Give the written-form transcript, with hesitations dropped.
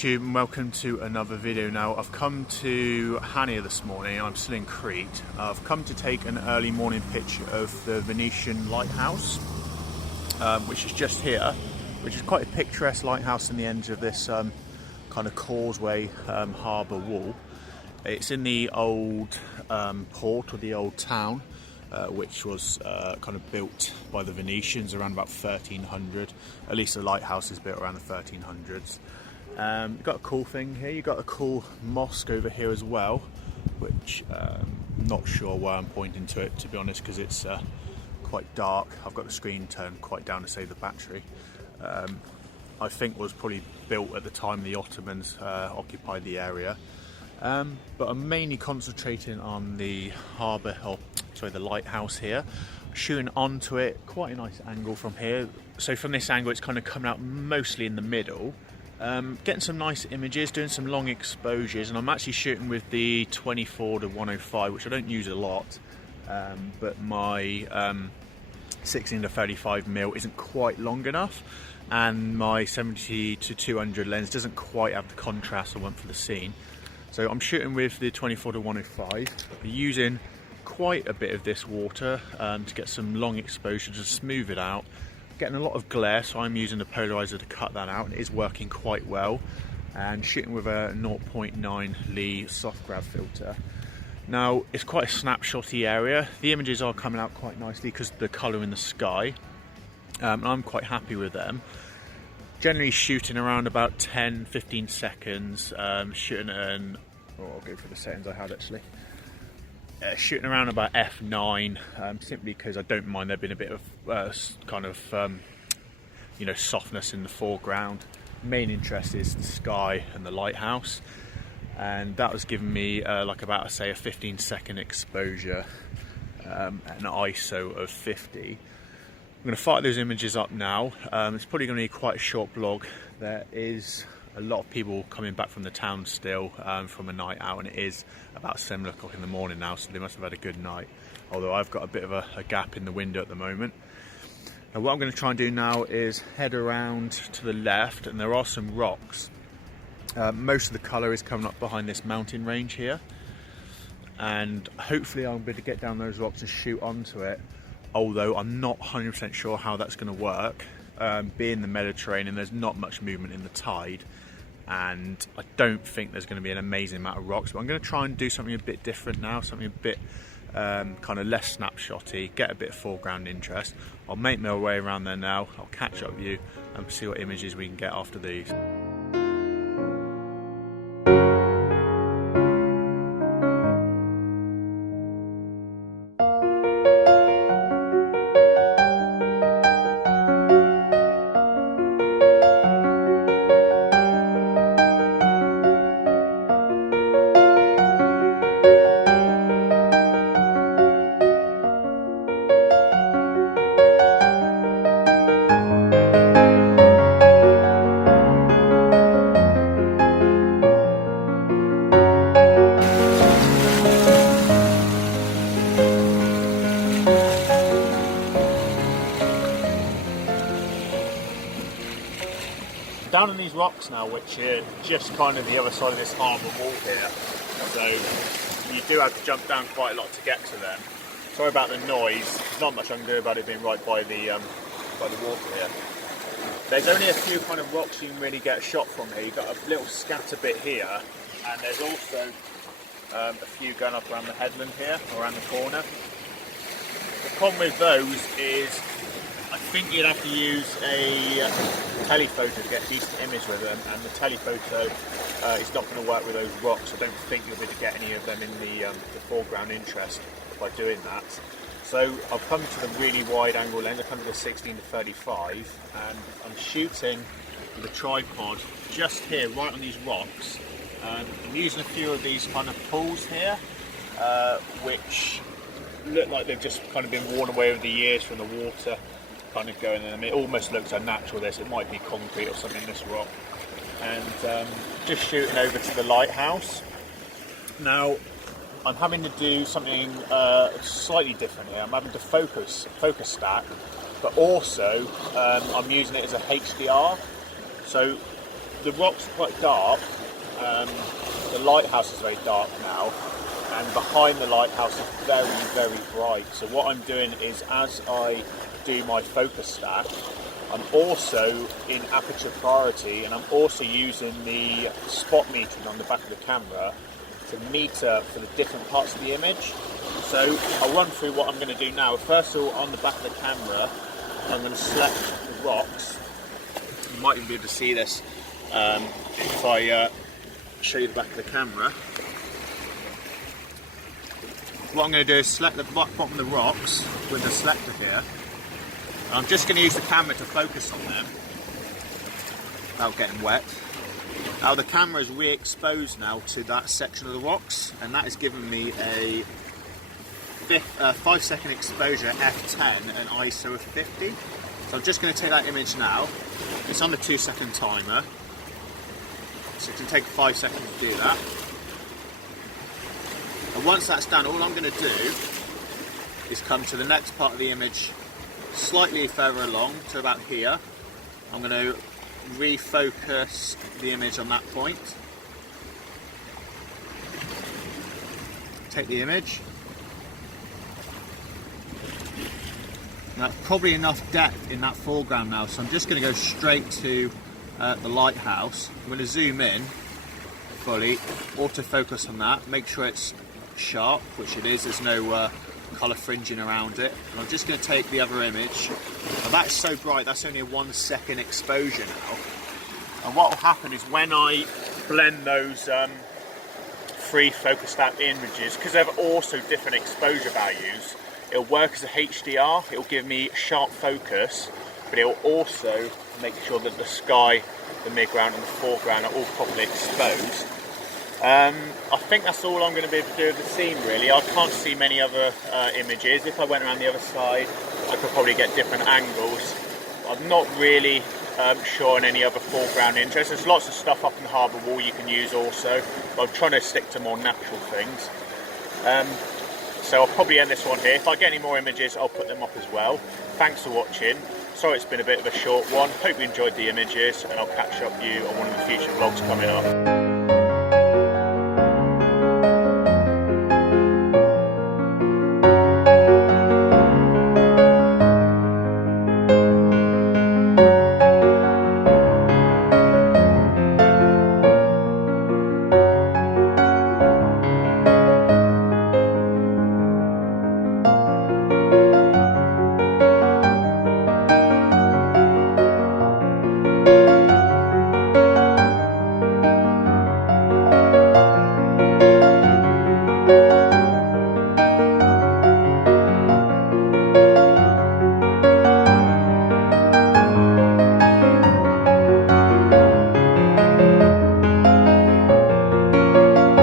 YouTube and welcome to another video. Now I've come to Chania this morning. I'm still in Crete. I've come to take an early morning picture of the Venetian Lighthouse, which is just here, which is quite a picturesque lighthouse in the end of this kind of causeway harbour wall. It's in the old port, or the old town, which was kind of built by the Venetians around about 1300. At least the lighthouse is built around the 1300s. You've got a cool thing here. You've got a cool mosque over here as well, which I'm not sure why I'm pointing to it, to be honest, because it's quite dark. I've got the screen turned quite down to save the battery. I think was probably built at the time the Ottomans occupied the area. But I'm mainly concentrating on the harbour, the lighthouse here. Shooting onto it, quite a nice angle from here. So from this angle it's kind of coming out mostly in the middle. Getting some nice images, doing some long exposures, and I'm actually shooting with the 24-105, which I don't use a lot, but my 16-35mm isn't quite long enough, and my 70-200 lens doesn't quite have the contrast I want for the scene. So I'm shooting with the 24-105, I'm using quite a bit of this water to get some long exposure to smooth it out. Getting a lot of glare, so I'm using the polarizer to cut that out, and it is working quite well. And shooting with a 0.9 Lee soft grav filter. Now it's quite a snapshotty area. The images are coming out quite nicely because of the colour in the sky, and I'm quite happy with them. Generally shooting around about 10-15 seconds, shooting an, I'll go for the settings I had actually. Shooting around about f9, simply because I don't mind there being a bit of softness in the foreground. Main interest is the sky and the lighthouse, and that was giving me like about, say, a 15-second exposure, an ISO of 50. I'm going to fire those images up now. It's probably going to be quite a short vlog. There is a lot of people coming back from the town still from a night out, and it is about 7 o'clock in the morning now, so they must have had a good night, although I've got a bit of a gap in the window at the moment. Now what I'm going to try and do now is head around to the left, and there are some rocks. Most of the colour is coming up behind this mountain range here, and hopefully I'm going to get down those rocks and shoot onto it, although I'm not 100% sure how that's going to work. Being the Mediterranean, there's not much movement in the tide, and I don't think there's going to be an amazing amount of rocks, but I'm going to try and do something a bit different now, something a bit kind of less snapshotty, get a bit of foreground interest. I'll make my way around there now, I'll catch up with you and see what images we can get after these. Down on these rocks now, which are just kind of the other side of this harbour wall here, so you do have to jump down quite a lot to get to them. Sorry about the noise, not much I can do about it being right by the water here. There's only a few kind of rocks you can really get a shot from here. You've got a little scatter bit here, and there's also a few going up around the headland here, around the corner. The problem with those is I think you'd have to use a telephoto to get a decent image with them, and the telephoto is not going to work with those rocks. I don't think you'll be able to get any of them in the foreground interest by doing that. So I've come to the really wide angle lens. I've come to the 16-35, and I'm shooting with a tripod just here, right on these rocks. I'm using a few of these kind of pools here, which look like they've just kind of been worn away over the years from the water kind of going in them. It almost looks unnatural, this. It might be concrete or something, this rock. And just shooting over to the lighthouse. Now I'm having to do something slightly different here. I'm having to focus stack, but also I'm using it as a HDR. So the rocks are quite dark. The lighthouse is very dark now, and behind the lighthouse is very, very bright. So what I'm doing is, as I do my focus stack, I'm also in aperture priority, and I'm also using the spot metering on the back of the camera to meter for the different parts of the image. So I'll run through what I'm going to do now. First of all, on the back of the camera, I'm going to select the rocks. You might even be able to see this if I show you the back of the camera. What I'm going to do is select the bottom of the rocks with the selector here. And I'm just going to use the camera to focus on them without getting wet. Now the camera is re-exposed now to that section of the rocks, and that has given me a 5-second exposure f10 and ISO of 50. So I'm just going to take that image now. It's on the 2-second timer, so it can take 5 seconds to do that. And once that's done, all I'm going to do is come to the next part of the image slightly further along to about here. I'm going to refocus the image on that point. Take the image. Now, that's probably enough depth in that foreground now, so I'm just going to go straight to the lighthouse. I'm going to zoom in fully, autofocus on that, make sure it's sharp, which it is, there's no colour fringing around it. And I'm just going to take the other image. Now that's so bright, that's only a 1-second exposure now. And what will happen is when I blend those three focus stack images, because they're also different exposure values, it'll work as a HDR, it'll give me sharp focus, but it'll also make sure that the sky, the midground and the foreground are all properly exposed. I think that's all I'm going to be able to do with the scene really. I can't see many other images. If I went around the other side, I could probably get different angles. I'm not really sure on any other foreground interest. There's lots of stuff up in the harbour wall you can use also, but I'm trying to stick to more natural things. So I'll probably end this one here. If I get any more images, I'll put them up as well. Thanks for watching. Sorry it's been a bit of a short one. Hope you enjoyed the images, and I'll catch up with you on one of the future vlogs coming up.